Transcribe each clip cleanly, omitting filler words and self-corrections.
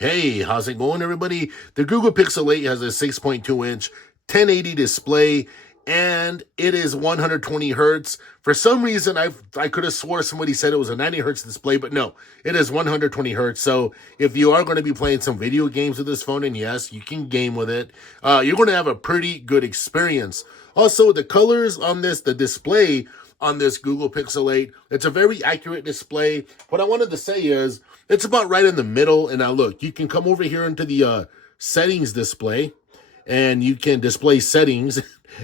Hey, how's it going, everybody? The Google Pixel 8 has a 6.2-inch 1080 display, and it is 120 hertz. For some reason, I could have swore somebody said it was a 90 hertz display, but no, it is 120 hertz. So if you are going to be playing some video games with this phone, and yes, you can game with it, you're going to have a pretty good experience. Also, the colors on the display on this Google Pixel 8. It's a very accurate display. What I wanted to say is it's about right in the middle. And now look, you can come over here into the settings display and you can display settings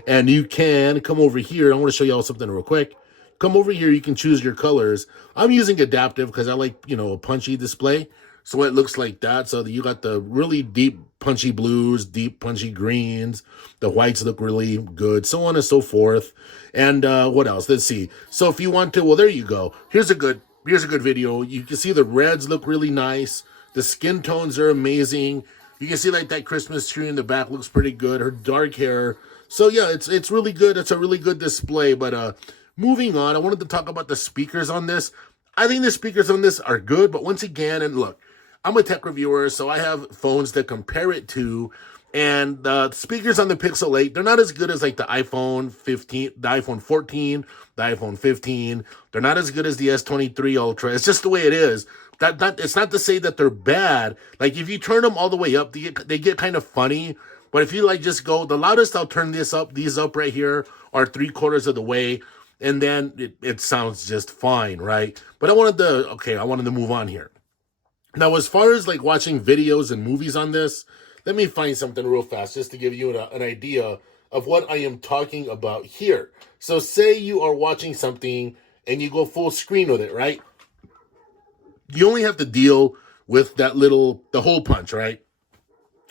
and you can come over here. I want to show y'all something real quick. Come over here, you can choose your colors. I'm using adaptive because I like, a punchy display. So it looks like that. So you got the really deep punchy blues, deep punchy greens. The whites look really good, so on and so forth. And what else? Let's see. So if you want to, well, there you go. Here's a good video. You can see the reds look really nice. The skin tones are amazing. You can see like that Christmas tree in the back looks pretty good. Her dark hair. So yeah, it's really good. It's a really good display. But moving on, I wanted to talk about the speakers on this. I think the speakers on this are good, but once again, and look, I'm a tech reviewer, so I have phones to compare it to, and the speakers on the Pixel 8, they're not as good as like the iPhone 15, the iPhone 14, the iPhone 15. They're not as good as the S23 Ultra. It's just the way it is. It's not to say that they're bad. Like if you turn them all the way up, they get kind of funny. But if you like just go, the loudest I'll turn these up right here are 3/4 of the way. And then it sounds just fine, right? But I wanted to move on here. Now, as far as like watching videos and movies on this, let me find something real fast just to give you an idea of what I am talking about here. So say you are watching something and you go full screen with it, right? You only have to deal with the hole punch, right?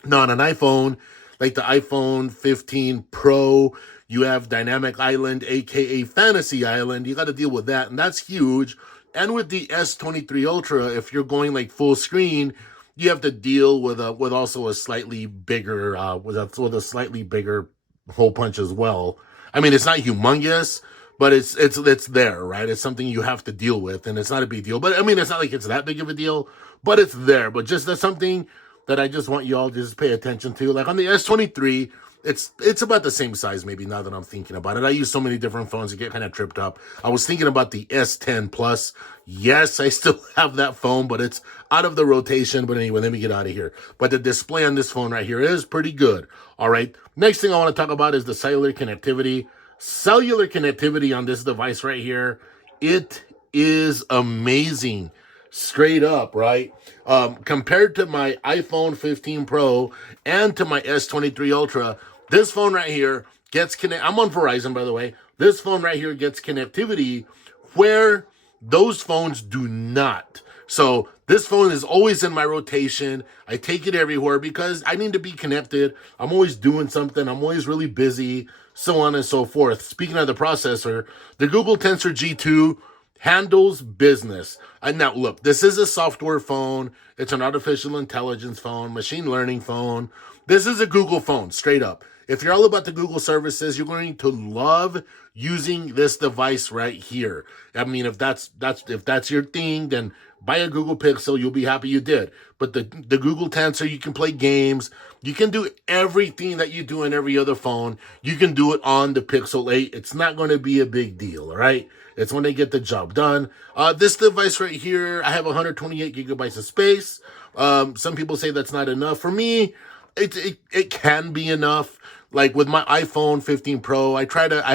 Now, on an iPhone, like the iPhone 15 Pro, you have Dynamic Island, aka Fantasy Island. You got to deal with that, and that's huge. And with the S23 Ultra, if you're going like full screen, you have to deal with also a slightly bigger with a slightly bigger hole punch as well. I mean, it's not humongous, but it's there, right? It's something you have to deal with, and it's not a big deal. But I mean, it's not like it's that big of a deal, but it's there. But just that's something that I just want you all to just pay attention to. Like on the S23, it's about the same size, maybe, now that I'm thinking about it. I use so many different phones to get kind of tripped up. I was thinking about the S10 Plus. Yes, I still have that phone, but it's out of the rotation. But anyway, let me get out of here. But the display on this phone right here is pretty good. All right. Next thing I want to talk about is the cellular connectivity. Cellular connectivity on this device right here, it is amazing. Straight up, right? Compared to my iPhone 15 Pro and to my S23 Ultra, this phone right here I'm on Verizon, by the way. This phone right here gets connectivity where those phones do not. So this phone is always in my rotation. I take it everywhere because I need to be connected. I'm always doing something. I'm always really busy, so on and so forth. Speaking of the processor, the Google Tensor G2 handles business. And now look, this is a software phone. It's an artificial intelligence phone, machine learning phone. This is a Google phone, straight up. If you're all about the Google services, you're going to love using this device right here. I mean, if that's your thing, then buy a Google Pixel. You'll be happy you did. But the Google Tensor, you can play games. You can do everything that you do in every other phone. You can do it on the Pixel 8. It's not going to be a big deal, all right? It's when they get the job done. This device right here, I have 128 gigabytes of space. Some people say that's not enough. For me, it can be enough. Like with my iPhone 15 Pro, I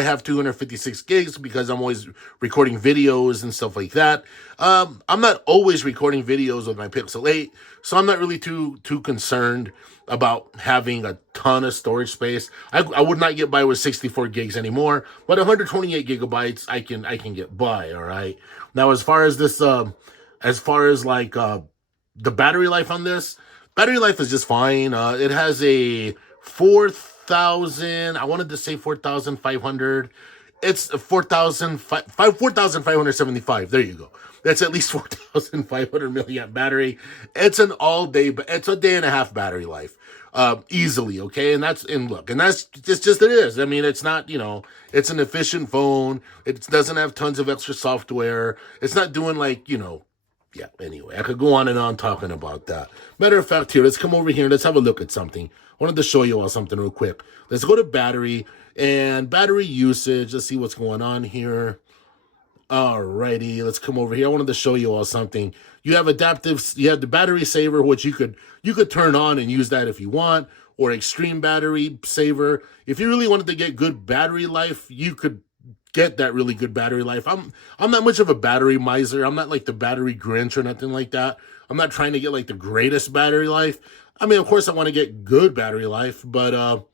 have 256 gigs because I'm always recording videos and stuff like that. I'm not always recording videos with my Pixel 8, so I'm not really too concerned about having a ton of storage space. I would not get by with 64 gigs anymore, but 128 gigabytes I can get by. All right. Now, as far as this, the battery life on this, battery life is just fine. It has a 4,000. I wanted to say 4,500. It's 4,575. There you go. That's at least 4,500 milliamp battery. It's a day and a half battery life, easily. Okay. And that's just it is. I mean, it's not, it's an efficient phone. It doesn't have tons of extra software. It's not doing like, Yeah, anyway, I could go on and on talking about that. Matter of fact, here, let's come over here and let's have a look at something. I wanted to show you all something real quick. Let's go to battery and battery usage. Let's see what's going on here. Alrighty, let's come over here. I wanted to show you all something. You have you have the battery saver, which you could turn on and use that if you want, or extreme battery saver. If you really wanted to get good battery life, you could get that really good battery life. I'm not much of a battery miser. I'm not like the battery Grinch or nothing like that. I'm not trying to get like the greatest battery life. I mean, of course I want to get good battery life, but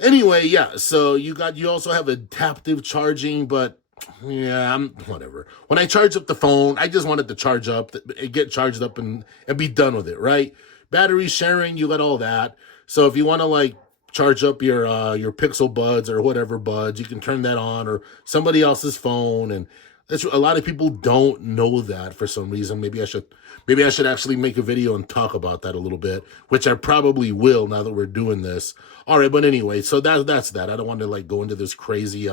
anyway, yeah. So you also have adaptive charging, but yeah, whatever. When I charge up the phone, I just want it to charge up, get charged up and be done with it, right? Battery sharing, you got all that. So if you want to like charge up your Pixel Buds or whatever buds, you can turn that on, or somebody else's phone. And that's a lot of people don't know that for some reason. Maybe I should actually make a video and talk about that a little bit, which I probably will now that we're doing this. All right, but anyway, so that's that. I don't want to like go into this crazy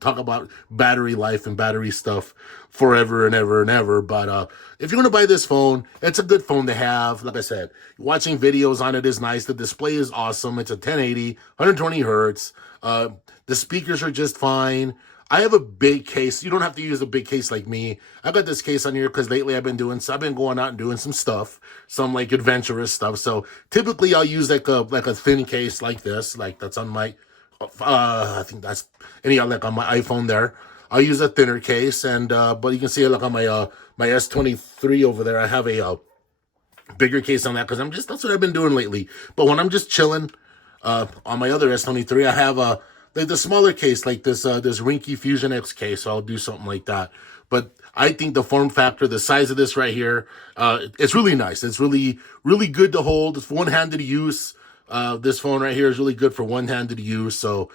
talk about battery life and battery stuff forever and ever and ever. But if you're going to buy this phone, it's a good phone to have. Like I said, watching videos on it is nice. The display is awesome. It's a 1080, 120 hertz. The speakers are just fine. I have a big case. You don't have to use a big case like me. I got this case on here because lately I've been going out and doing some stuff, some like adventurous stuff. So typically I'll use like a thin case like this, like that's on my I think that's like on my iPhone there. I'll use a thinner case, and but you can see like on my S23 over there, I have a bigger case on that because that's what I've been doing lately. But when I'm just chilling on my other S23, I have the smaller case like this Rinky Fusion X case. So I'll do something like that. But I think the form factor, the size of this right here, it's really nice. It's really good to hold. It's one-handed use. This phone right here is really good for one-handed use. So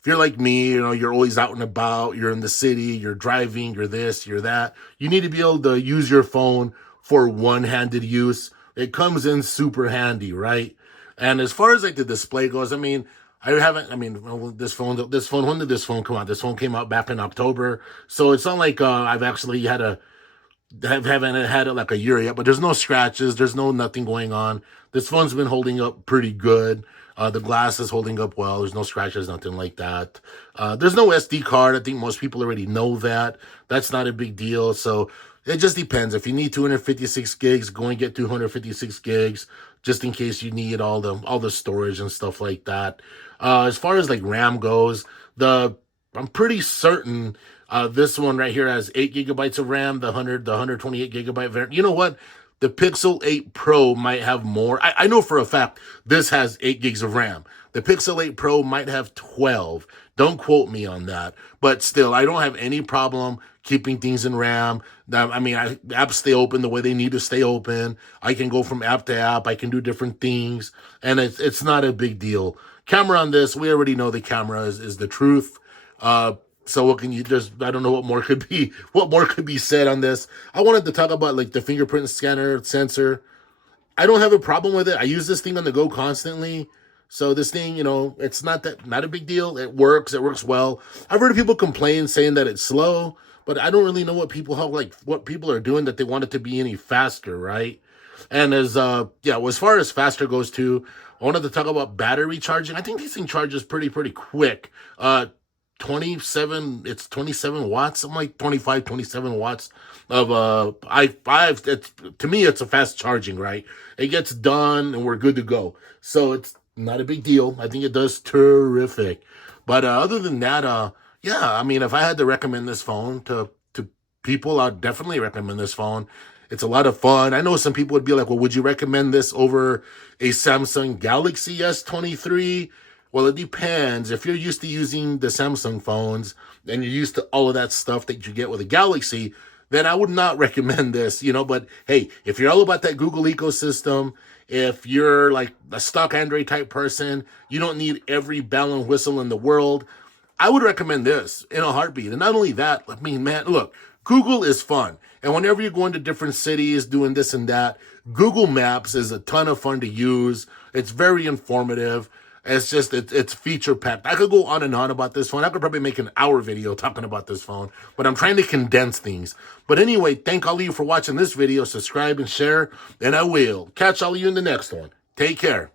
if you're like me, you're always out and about, you're in the city, you're driving, you're this, you're that, you need to be able to use your phone for one-handed use. It comes in super handy, right? And as far as like the display goes, I mean, this phone, when did this phone come out? This phone came out back in October. So it's not like I've actually haven't had it like a year yet, but there's no scratches, there's nothing going on. This phone's been holding up pretty good. The glass is holding up well. There's no scratches, nothing like that. There's no SD card. I think most people already know that. That's not a big deal. So it just depends. If you need 256 gigs, go and get 256 gigs, just in case you need all the storage and stuff like that. As far as like RAM goes, I'm pretty certain this one right here has 8 gigabytes of RAM, the 128 gigabyte variant. You know what? The Pixel 8 Pro might have more. I know for a fact this has 8 gigs of RAM. The Pixel 8 Pro might have 12. Don't quote me on that. But still, I don't have any problem keeping things in RAM. I mean, apps stay open the way they need to stay open. I can go from app to app. I can do different things. And it's not a big deal. Camera on this, we already know the camera is the truth. So what can you I don't know what more could be said on this. I wanted to talk about like the fingerprint scanner sensor. I don't have a problem with it. I use this thing on the go constantly. So this thing, it's not a big deal. It works well. I've heard people complain saying that it's slow, but I don't really know what people are doing that they want it to be any faster, right? And as far as faster goes too, I wanted to talk about battery charging. I think this thing charges pretty quick. 27 watts, something like 27 watts of i5. To me it's a fast charging, right? It gets done and we're good to go. So it's not a big deal. I think it does terrific. But other than that, I mean, if I had to recommend this phone to people, I'd definitely recommend this phone. It's a lot of fun. I know some people would be like, well, would you recommend this over a Samsung Galaxy S23? Well, it depends. If you're used to using the Samsung phones and you're used to all of that stuff that you get with a Galaxy, then I would not recommend this, But hey, if you're all about that Google ecosystem, if you're like a stock Android type person, you don't need every bell and whistle in the world, I would recommend this in a heartbeat. And not only that, I mean, man, look, Google is fun. And whenever you're going to different cities, doing this and that, Google Maps is a ton of fun to use. It's very informative. It's just, it's feature packed. I could go on and on about this phone. I could probably make an hour video talking about this phone, but I'm trying to condense things. But anyway, thank all of you for watching this video. Subscribe and share, and I will catch all of you in the next one. Take care.